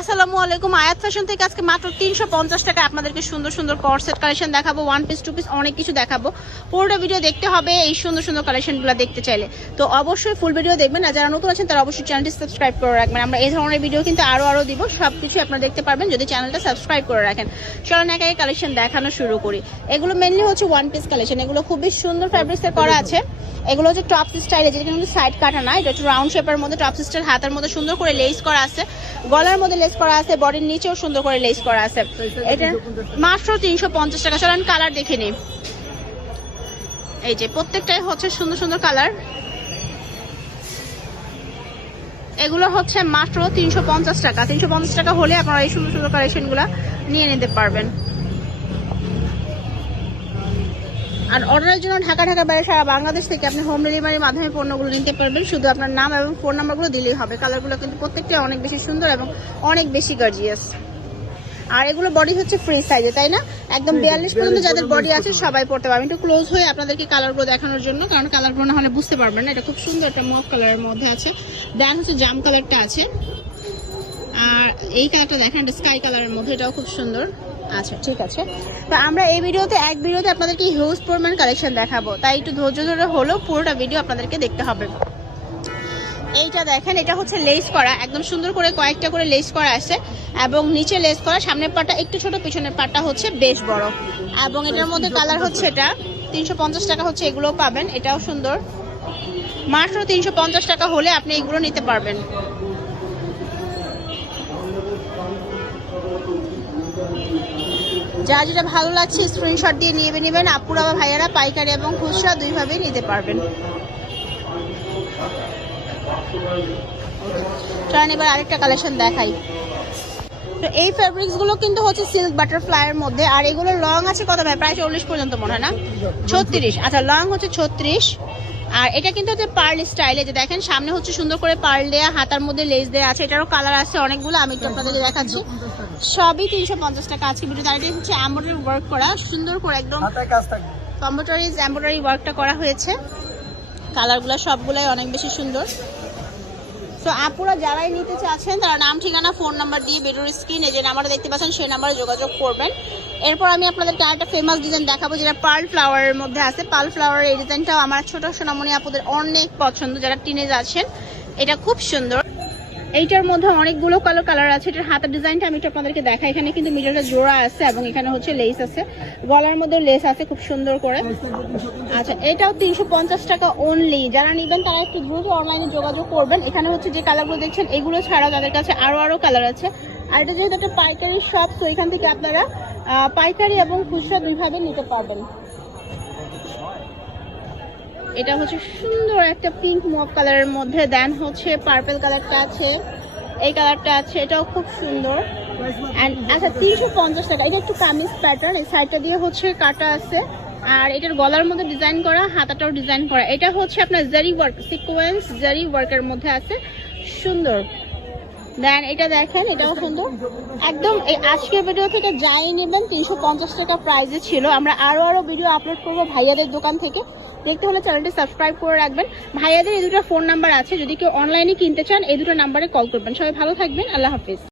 আসসালামু আলাইকুম, আয়াত ফ্যাশন থেকে আজকে মাত্র 350 টাকা আপনাদেরকে সুন্দর সুন্দর কট সেট কালেকশন দেখাবো। ওয়ান পিস টু পিস অনেক কিছু দেখাবো। পুরোটা ভিডিও দেখতে হবে এই সুন্দর সুন্দর কালেকশনগুলো দেখতে চাইলে। তো অবশ্যই ফুল ভিডিও দেখবেন, আর যারা নতুন আছেন তারা অবশ্যই চ্যানেলটি সাবস্ক্রাইব করে রাখবেন। আমরা এই ধরনের ভিডিও কিন্তু আরো দিব, সবকিছু আপনারা দেখতে পারবেন যদি চ্যানেলটা সাবস্ক্রাইব করে রাখেন। চলেন একে একে কালেকশন দেখানো শুরু করি। এগুলো মেনলি হচ্ছে ওয়ান পিস কালেকশন, এগুলো খুবই সুন্দর ফ্যাব্রিক্সে করা আছে। এগুলো হচ্ছে টপ স্টাইলে, যেটা কিন্তু সাইড কাটা না, এটা হচ্ছে রাউন্ড শেপের মধ্যে টপ স্টাইল, হাতের মধ্যে সুন্দর করে লেস করা আছে, গলার মধ্যে লেস করা আছে, বডির নিচেও সুন্দর করে লেস করা আছে। এটা মাত্র 350 টাকা। চলেন কালার দেখে নিই। এই যে প্রত্যেকটাই হচ্ছে সুন্দর সুন্দর কালার। এগুলো হচ্ছে মাত্র 350 টাকা। 350 টাকা হলে আপনারা এই সুন্দর সুন্দর কালেকশনগুলো নিয়ে নিতে পারবেন। আর অর্ডারের জন্য ঢাকা বাইরে সারা বাংলাদেশ থেকে আপনি হোম ডেলিভারির মাধ্যমে পণ্যগুলো নিতে পারবেন। শুধু আপনার নাম এবং ফোন নাম্বারগুলো দিলেই হবে। কালারগুলো কিন্তু প্রত্যেকটা অনেক বেশি সুন্দর এবং অনেক বেশি গর্জিয়াস। আর এগুলো বডি হচ্ছে ফ্রি সাইজে, তাই না? একদম 42 পর্যন্ত যাদের বডি আছে সবাই পড়তে পারবেন। একটু ক্লোজ হয়ে আপনাদেরকে কালারগুলো দেখানোর জন্য, কারণ কালারগুলো না হলে বুঝতে পারবেন না। এটা খুব সুন্দর একটা মফ কালারের মধ্যে আছে, দেন হচ্ছে জাম কালারটা আছে, আর এই কালারটা দেখেন এটা স্কাই কালারের মধ্যে, এটাও খুব সুন্দর। আচ্ছা ঠিক আছে, তো আমরা এই ভিডিওতে আপনাদেরকে হিউজ পরিমাণ কালেকশন দেখাবো, তাই একটু ধৈর্য ধরে হলেও পুরোটা ভিডিও আপনাদেরকে দেখতে হবে। এইটা দেখেন, এটা হচ্ছে লেস করা, একদম সুন্দর করে কয়েকটা করে লেস করা আছে, এবং নিচে লেস করা, সামনের পাটটা একটু ছোট, পিছনের পাটটা হচ্ছে বেশ বড়। এবং এটার মধ্যে কালার হচ্ছে, এটা 350 টাকা হচ্ছে, এগুলোও পাবেন। এটাও সুন্দর, মাত্র 350 টাকা হলে আপনি এগুলো নিতে পারবেন। যা যেটা ভালো লাগছে স্ক্রিনশট দিয়ে নিয়ে নেবেন। আপুরা বা ভাইয়ারা পাইকারি এবং খুচরা দুইভাবেই নিতে পারবেন। চলেন এবার আরেকটা কালেকশন দেখাই। তো এই ফেব্রিক্সগুলো কিন্তু হচ্ছে সিল্ক বাটারফ্লাইয়ের মধ্যে, আর এগুলো লং আছে কত ভাই? প্রায় 40 পর্যন্ত মনে হয় না? 36। আচ্ছা, লং হচ্ছে 36। আর এটা কিন্তু হচ্ছে পার্ল স্টাইলে, যে দেখেন সামনে হচ্ছে সুন্দর করে পার্ল দেয়া, হাতার মধ্যে লেস দেয়া আছে। এটারও কালার আছে অনেকগুলো, আমি একটু আপনাদেরকে দেখাচ্ছি। সবই 350 টাকা আছে। ভিডিওতে এটা হচ্ছে এমব্রয়ডারি ওয়ার্ক করা, সুন্দর করে একদম কম্পিউটারাইজ এমব্রয়ডারি ওয়ার্কটা করা হয়েছে। কালারগুলো সবগুলাই অনেক বেশি সুন্দর। তো আপুরা যারাই নিতে চাচ্ছেন তারা নাম, ঠিকানা, ফোন নাম্বার দিয়ে ভিডিওর স্ক্রিনে যে নাম্বারটা দেখতে পাচ্ছেন সেই নাম্বারে যোগাযোগ করবেন। এরপর আমি আপনাদেরকে একটা ফেমাস ডিজাইন দেখাবো, যেটা পার্ল ফ্লাওয়ারের মধ্যে আছে। পার্ল ফ্লাওয়ারের এই ডিজাইনটাও আমার ছোট সোনামণি আপুদের অনেক পছন্দ, যারা টিনেজ আছেন। এটা খুব সুন্দর। এইটার মধ্যে অনেকগুলো কালার আছে। এটার হাতের ডিজাইনটা আমি একটু আপনাদেরকে দেখাই। এখানে কিন্তু মিডলটা জোড়া আছে এবং এখানে হচ্ছে লেস আছে, গলার মধ্যে লেস আছে খুব সুন্দর করে। আচ্ছা, এটাও 350 টাকা অনলি। যারা নেবেন তারা একটু দ্রুত অনলাইনে যোগাযোগ করবেন। এখানে হচ্ছে যে কালারগুলো দেখছেন এগুলো ছাড়াও তাদের কাছে আরো কালার আছে। আর এটা যেহেতু একটা পাইকারি শপ, তো এখান থেকে আপনারা পাইকারি এবং খুচরা দুইভাবে নিতে পারবেন। এটা হচ্ছে সুন্দর একটা পিঙ্ক মফ কালারের মধ্যে, দেন হচ্ছে পার্পল কালারটা আছে, এই কালারটা আছে, এটাও খুব সুন্দর। আচ্ছা, 350 টাকা। এটা একটু কামিজ প্যাটার্ন, এই সাইডটা দিয়ে হচ্ছে কাটা আছে, আর এটার গলার মধ্যে ডিজাইন করা, হাতাটাও ডিজাইন করা। এটা হচ্ছে আপনার জারি ওয়ার্ক, সিকোয়েন্স জারি ওয়ার্কের মধ্যে আছে, সুন্দর। দেন এটা দেখেন, এটাও সুন্দর একদম। এই আজকের ভিডিও থেকে যাই নেবেন 350 টাকা প্রাইসে ছিল। আমরা আরো ভিডিও আপলোড করবো ভাইয়াদের দোকান থেকে, দেখতে হলে চ্যানেলটি সাবস্ক্রাইব করে রাখবেন। ভাইয়াদের এই দুটো ফোন নাম্বার আছে, যদি কেউ অনলাইনে কিনতে চান এই দুটো নাম্বারে কল করবেন। সবাই ভালো থাকবেন, আল্লাহ হাফিজ।